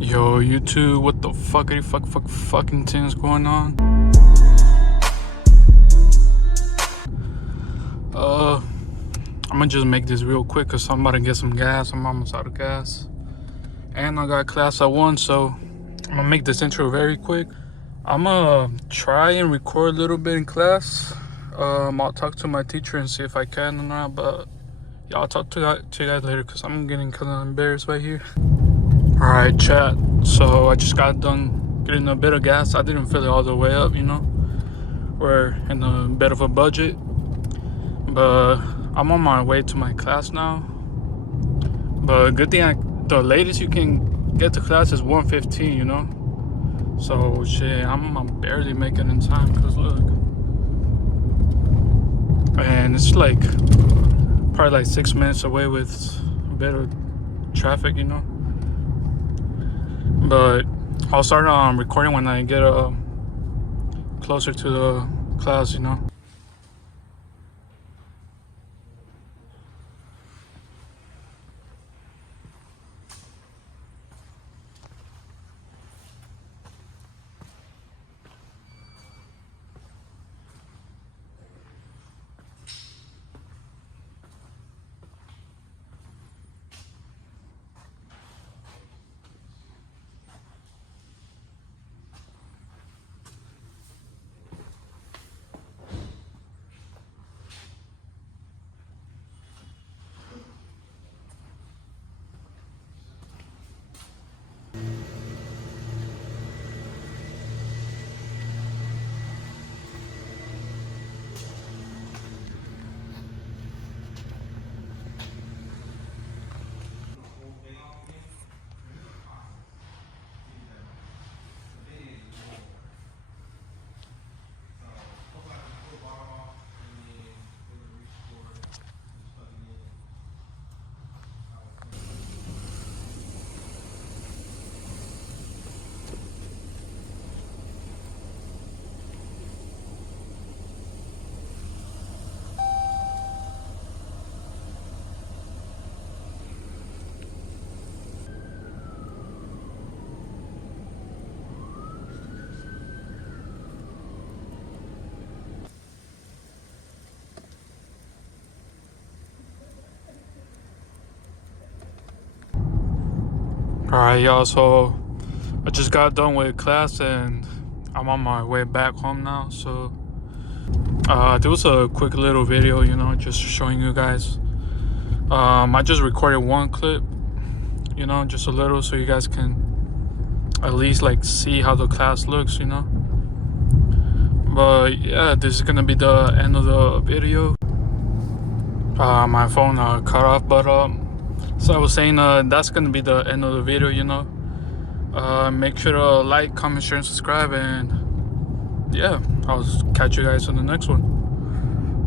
Yo, YouTube, what the fucking things going on? I'm gonna just make this real quick because I'm about to get some gas. I'm almost out of gas. And I got class at 1, so I'm gonna make this intro very quick. I'm gonna try and record a little bit in class. I'll talk to my teacher and see if I can or not, but yeah, I'll talk to you guys later because I'm getting kind of embarrassed right here. Alright, chat. So I just got done getting a bit of gas. I didn't fill it all the way up, you know. We're in a bit of a budget, but I'm on my way to my class now. But good thing the latest you can get to class is 1:15, you know. So shit, I'm barely making in time because look, and it's like probably like 6 minutes away with a bit of traffic, you know. But I'll start recording when I get closer to the class, you know. Alright, y'all, so I just got done with class and I'm on my way back home now. So there was a quick little video, you know, just showing you guys. I just recorded one clip, you know, just a little, so you guys can at least like see how the class looks, you know. But yeah, this is gonna be the end of the video. My phone cut off, but so I was saying that's gonna be the end of the video, you know. Make sure to like, comment, share, and subscribe, and yeah, I'll catch you guys on the next one.